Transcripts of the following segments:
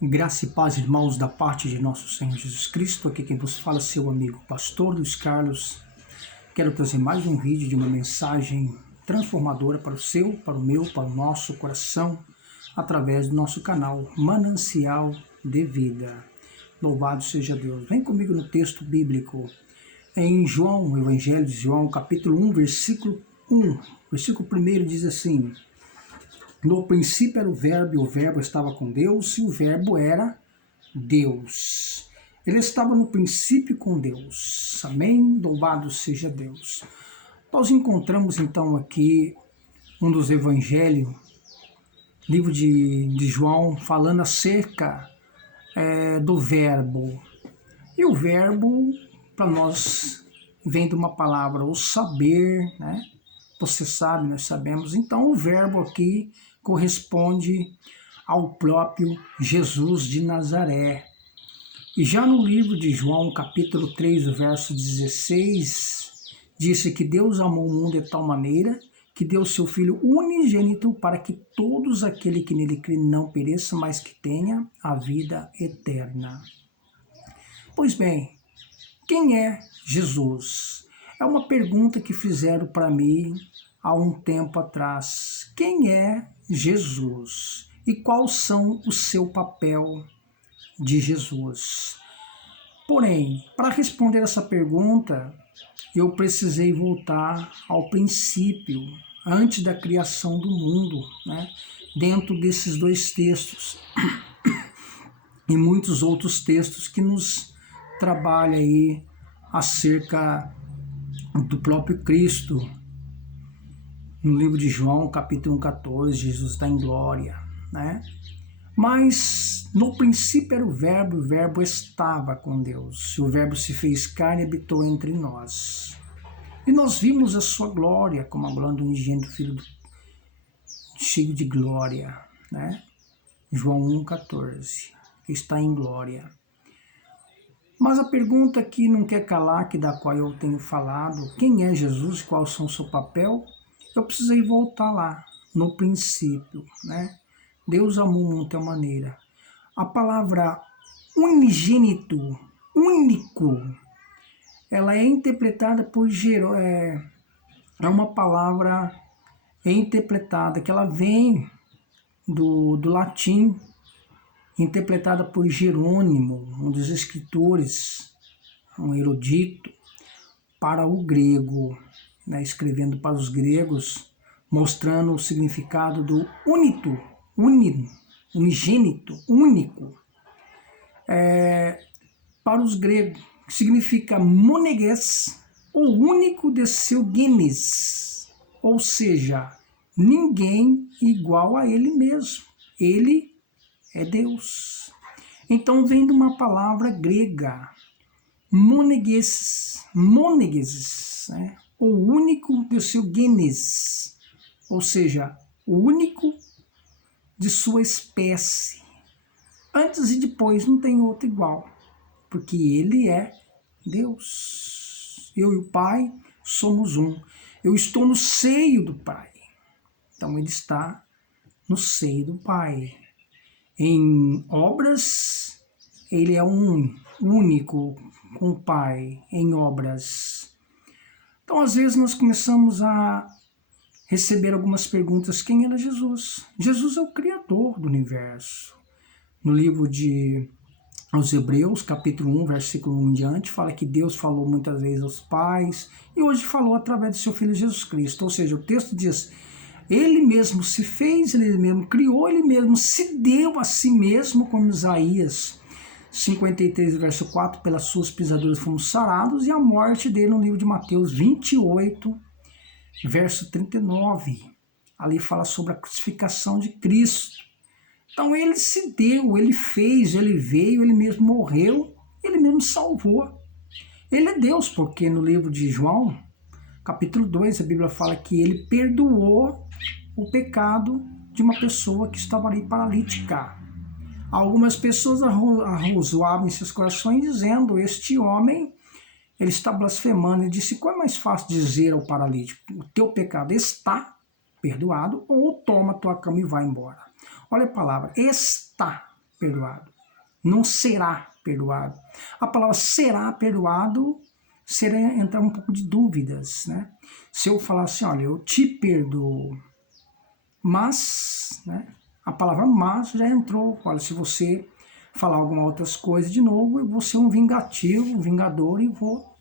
Graça e paz, irmãos, da parte de nosso Senhor Jesus Cristo. Aqui quem vos fala é seu amigo, pastor Luiz Carlos. Quero trazer mais um vídeo de uma mensagem transformadora para o seu, para o meu, para o nosso coração, através do nosso canal Manancial de Vida. Louvado seja Deus. Vem comigo no texto bíblico. Em João, o Evangelho de João, capítulo 1, versículo 1. Versículo 1 diz assim: No princípio era o Verbo, e o Verbo estava com Deus, e o Verbo era Deus. Ele estava no princípio com Deus. Amém? Louvado seja Deus. Nós encontramos então aqui um dos evangelhos, livro de João, falando acerca do Verbo. E o Verbo, para nós, vem de uma palavra, o saber, né? Você sabe, nós sabemos. Então o Verbo aqui corresponde ao próprio Jesus de Nazaré. E já no livro de João, capítulo 3, o verso 16, disse que Deus amou o mundo de tal maneira que deu seu Filho unigênito para que todos aquele que nele crê não pereça, mas que tenha a vida eterna. Pois bem, quem é Jesus? É uma pergunta que fizeram para mim há um tempo atrás. Quem é Jesus? E qual são o seu papel de Jesus? Porém, para responder essa pergunta, eu precisei voltar ao princípio, antes da criação do mundo, né? Dentro desses dois textos e muitos outros textos que nos trabalham aí acerca do próprio Cristo. No livro de João, capítulo 14, Jesus está em glória, né? Mas no princípio era o Verbo estava com Deus, e o Verbo se fez carne e habitou entre nós. E nós vimos a sua glória, como a glória do unigênito Filho, cheio de glória, né? João 1,14, que está em glória. Mas a pergunta que não quer calar, que da qual eu tenho falado, quem é Jesus, qual são o seu papel, eu precisei voltar lá, no princípio, né? Deus amou o mundo de tal maneira. A palavra unigênito, único, ela é interpretada por é uma palavra interpretada, que ela vem do latim, interpretada por Jerônimo, um dos escritores, um erudito, para o grego, né, escrevendo para os gregos, mostrando o significado do unigênito, único. Para os gregos, significa moneges, o único de seu genes, ou seja, ninguém igual a ele mesmo. Ele é Deus. Então vem de uma palavra grega, moneges, né? O único de seu genes, ou seja, o único de sua espécie. Antes e depois não tem outro igual, porque ele é Deus. Eu e o Pai somos um. Eu estou no seio do Pai. Então ele está no seio do Pai. Em obras, ele é um único com o Pai, em obras. Então, às vezes, nós começamos a receber algumas perguntas. Quem era Jesus? Jesus é o Criador do universo. No livro aos Hebreus, capítulo 1, versículo 1 em diante, fala que Deus falou muitas vezes aos pais e hoje falou através do seu Filho Jesus Cristo. Ou seja, o texto diz: ele mesmo se fez, ele mesmo criou, ele mesmo se deu a si mesmo, como Isaías 53, verso 4, pelas suas pisaduras fomos sarados, e a morte dele no livro de Mateus 28, verso 39. Ali fala sobre a crucificação de Cristo. Então ele se deu, ele fez, ele veio, ele mesmo morreu, ele mesmo salvou. Ele é Deus, porque no livro de João, capítulo 2, a Bíblia fala que ele perdoou o pecado de uma pessoa que estava ali paralítica. Algumas pessoas arrazoavam em seus corações dizendo: este homem, ele está blasfemando. Ele disse: qual é mais fácil dizer ao paralítico? O teu pecado está perdoado, ou toma tua cama e vai embora. Olha a palavra, está. perdoado. Não será perdoado. A palavra será perdoado será entrar um pouco de dúvidas, né? Se eu falar assim, olha, eu te perdoo, mas, né? A palavra mas já entrou. Olha, se você falar algumas outras coisas de novo, eu vou ser um vingativo, um vingador e vou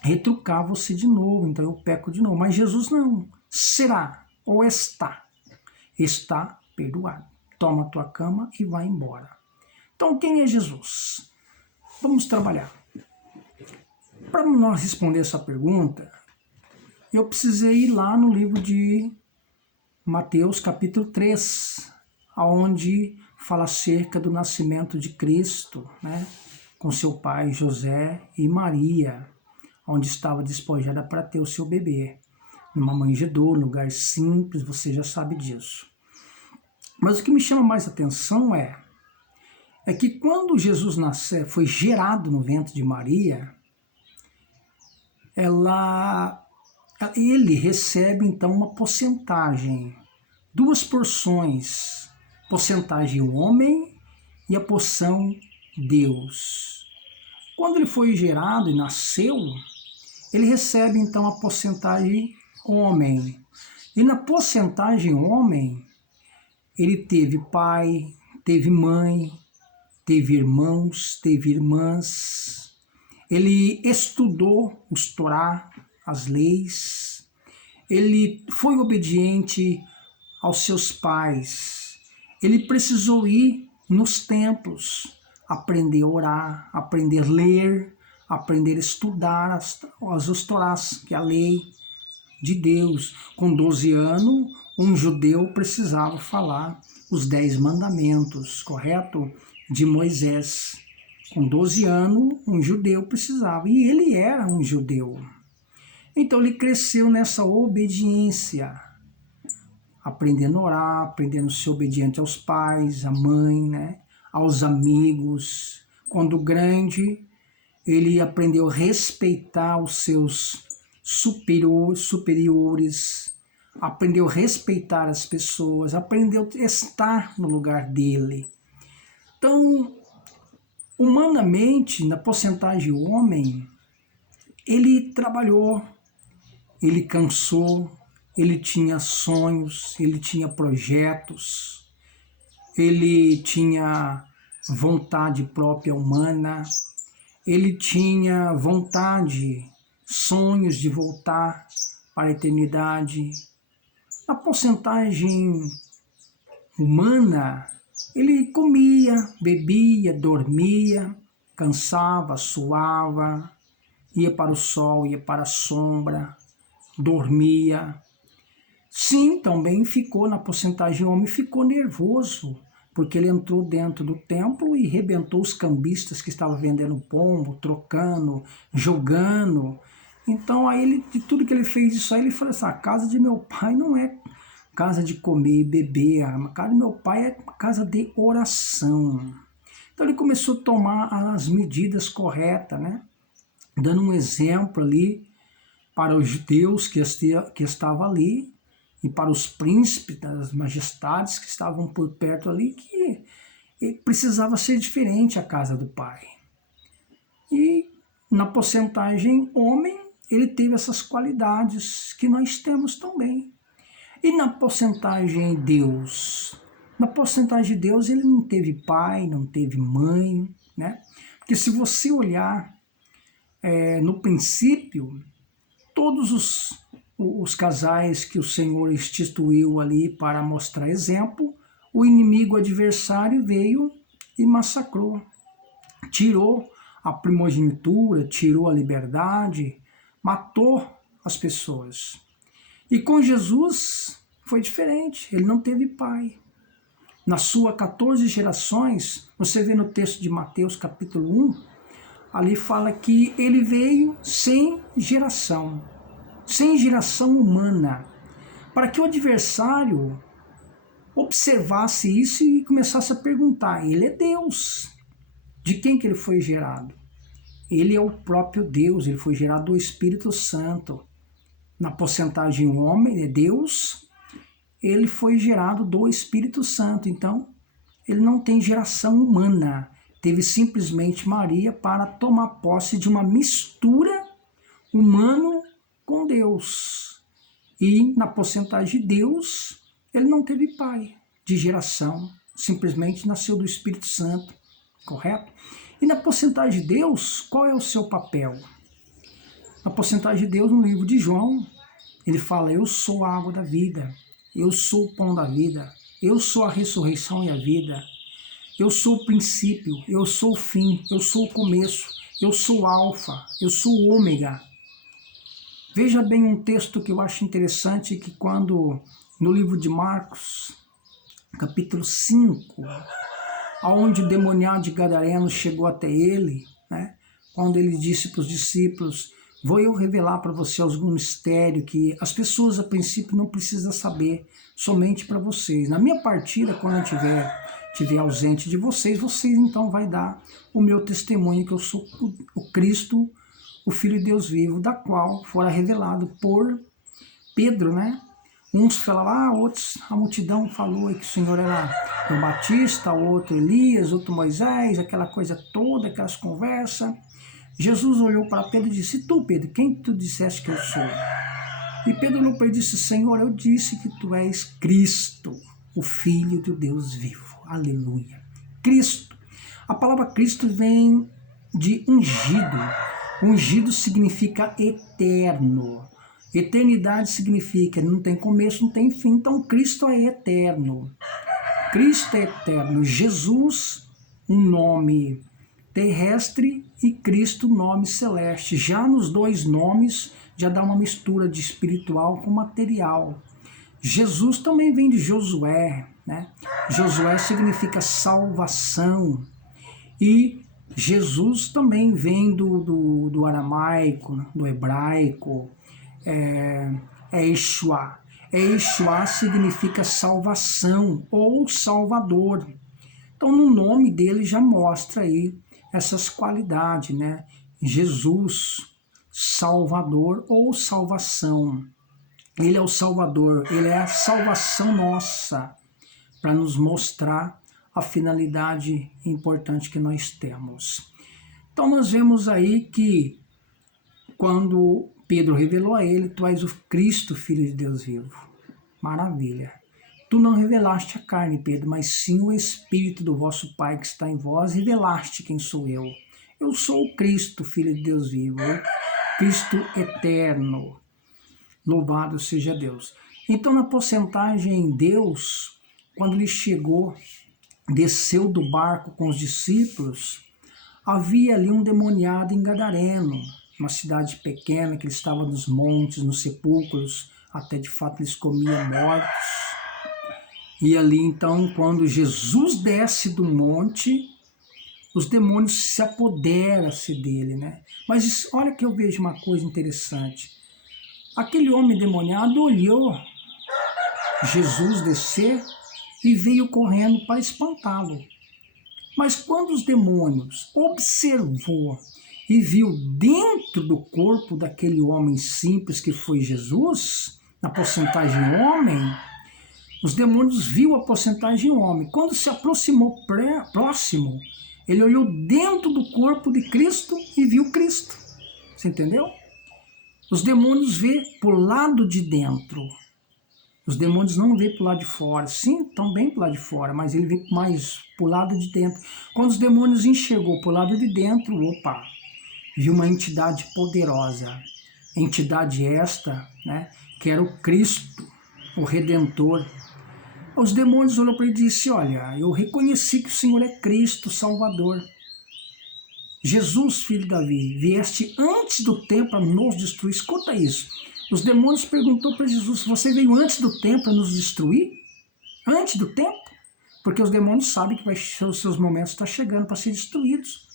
retrucar você de novo, então eu peco de novo. Mas Jesus não. Será ou está perdoado. Toma a tua cama e vai embora. Então, quem é Jesus? Vamos trabalhar. Para nós responder essa pergunta, eu precisei ir lá no livro de Mateus, capítulo 3, onde fala acerca do nascimento de Cristo, né, com seu pai José e Maria, onde estava despojada para ter o seu bebê. Numa manjedoura, lugar simples, você já sabe disso. Mas o que me chama mais atenção é que quando Jesus foi gerado no ventre de Maria, ele recebe então uma porcentagem, duas porções, porcentagem homem e a porção Deus. Quando ele foi gerado e nasceu, ele recebe então a porcentagem homem. E na porcentagem homem, ele teve pai, teve mãe, teve irmãos, teve irmãs. Ele estudou os Torá, as leis. Ele foi obediente aos seus pais. Ele precisou ir nos templos, aprender a orar, aprender a ler, aprender a estudar os Torás, que é a lei de Deus. Com 12 anos, um judeu precisava falar os 10 mandamentos, correto? De Moisés. Com 12 anos, um judeu precisava, e ele era um judeu. Então ele cresceu nessa obediência, aprendendo a orar, aprendendo a ser obediente aos pais, à mãe, né? Aos amigos. Quando grande, ele aprendeu a respeitar os seus superiores, aprendeu a respeitar as pessoas, aprendeu a estar no lugar dele. Então, humanamente, na porcentagem homem, ele trabalhou, ele cansou, ele tinha sonhos, ele tinha projetos, ele tinha vontade própria humana, ele tinha vontade, sonhos de voltar para a eternidade. Na porcentagem humana, ele comia, bebia, dormia, cansava, suava, ia para o sol, ia para a sombra, dormia. Sim, também ficou na porcentagem homem, ficou nervoso, porque ele entrou dentro do templo e rebentou os cambistas que estavam vendendo pombo, trocando, jogando. Então, aí ele, de tudo que ele fez isso aí, ele falou assim, a casa de meu pai não é casa de comer e beber, a casa do meu pai é casa de oração. Então ele começou a tomar as medidas corretas, né? Dando um exemplo ali para os judeus que estavam ali e para os príncipes das majestades que estavam por perto ali, que precisava ser diferente a casa do pai. E na porcentagem homem, ele teve essas qualidades que nós temos também. E na porcentagem Deus? Na porcentagem de Deus, ele não teve pai, não teve mãe, né? Porque se você olhar no princípio, todos os casais que o Senhor instituiu ali para mostrar exemplo, o inimigo adversário veio e massacrou. Tirou a primogenitura, tirou a liberdade, matou as pessoas. E com Jesus foi diferente, ele não teve pai. Na sua 14 gerações, você vê no texto de Mateus capítulo 1, ali fala que ele veio sem geração humana, para que o adversário observasse isso e começasse a perguntar, ele é Deus, de quem que ele foi gerado? Ele é o próprio Deus, ele foi gerado do Espírito Santo. Na porcentagem homem, é Deus, ele foi gerado do Espírito Santo. Então, ele não tem geração humana. Teve simplesmente Maria para tomar posse de uma mistura humano com Deus. E na porcentagem de Deus, ele não teve pai de geração, simplesmente nasceu do Espírito Santo, correto? E na porcentagem de Deus, qual é o seu papel? Na porcentagem de Deus, no livro de João, ele fala: eu sou a água da vida, eu sou o pão da vida, eu sou a ressurreição e a vida, eu sou o princípio, eu sou o fim, eu sou o começo, eu sou o alfa, eu sou o ômega. Veja bem um texto que eu acho interessante, que quando no livro de Marcos, capítulo 5, onde o demoniado de Gadareno chegou até ele, né, quando ele disse para os discípulos: vou eu revelar para você algum mistério que as pessoas a princípio não precisam saber, somente para vocês. Na minha partida, quando eu estiver ausente de vocês, vocês então vai dar o meu testemunho que eu sou o Cristo, o Filho de Deus vivo, da qual fora revelado por Pedro, né? Uns falavam, outros, a multidão falou que o Senhor era João Batista, outro Elias, outro Moisés, aquela coisa toda, aquelas conversas. Jesus olhou para Pedro e disse: e tu, Pedro, quem tu disseste que eu sou? E Pedro olhou para ele e disse: Senhor, eu disse que tu és Cristo, o Filho do Deus vivo. Aleluia. Cristo. A palavra Cristo vem de ungido. Ungido significa eterno. Eternidade significa não tem começo, não tem fim. Então Cristo é eterno. Cristo é eterno. Jesus, um nome terrestre, e Cristo, nome celeste. Já nos dois nomes, já dá uma mistura de espiritual com material. Jesus também vem de Josué, né? Josué significa salvação. E Jesus também vem do aramaico, do hebraico, é Yeshua. Yeshua significa salvação ou salvador. Então, no nome dele já mostra aí essas qualidades, né? Jesus, Salvador ou salvação. Ele é o Salvador, ele é a salvação nossa, para nos mostrar a finalidade importante que nós temos. Então, nós vemos aí que quando Pedro revelou a ele: tu és o Cristo, Filho de Deus vivo. Maravilha. Tu não revelaste a carne, Pedro, mas sim o Espírito do vosso Pai que está em vós, revelaste quem sou eu. Eu sou o Cristo, Filho de Deus vivo, Cristo eterno. Louvado seja Deus. Então, na porcentagem, Deus, quando ele chegou, desceu do barco com os discípulos, havia ali um demoniado em Gadareno, uma cidade pequena que ele estava nos montes, nos sepulcros, até de fato eles comiam mortos. E ali então, quando Jesus desce do monte, os demônios se apoderam-se dele, né? Mas olha que eu vejo uma coisa interessante. Aquele homem demoniado olhou Jesus descer e veio correndo para espantá-lo. Mas quando os demônios observou e viu dentro do corpo daquele homem simples que foi Jesus, na porcentagem homem, os demônios viu a porcentagem homem. Quando se aproximou próximo, ele olhou dentro do corpo de Cristo e viu Cristo. Você entendeu? Os demônios vê por lado de dentro. Os demônios não vê por lado de fora. Sim, também por lado de fora, mas ele vê mais por lado de dentro. Quando os demônios enxergou por lado de dentro, opa, viu uma entidade poderosa. Entidade esta, né, que era o Cristo, o Redentor. Os demônios olhou para ele e disse: olha, eu reconheci que o Senhor é Cristo, Salvador. Jesus, filho de Davi, vieste antes do tempo para nos destruir. Escuta isso. Os demônios perguntou para Jesus: você veio antes do tempo para nos destruir? Antes do tempo? Porque os demônios sabem que os seus momentos estão chegando para ser destruídos.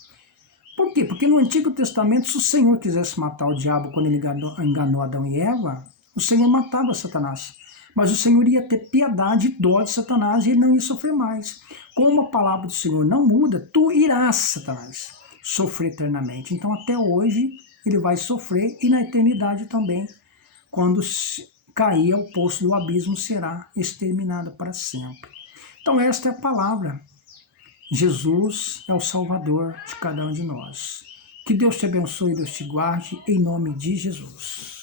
Por quê? Porque no Antigo Testamento, se o Senhor quisesse matar o diabo quando ele enganou Adão e Eva, o Senhor matava Satanás. Mas o Senhor ia ter piedade e dó de Satanás e ele não ia sofrer mais. Como a palavra do Senhor não muda, tu irás, Satanás, sofrer eternamente. Então até hoje ele vai sofrer e na eternidade também, quando cair ao poço do abismo, será exterminado para sempre. Então esta é a palavra Jesus é o Salvador de cada um de nós. Que Deus te abençoe e Deus te guarde, em nome de Jesus.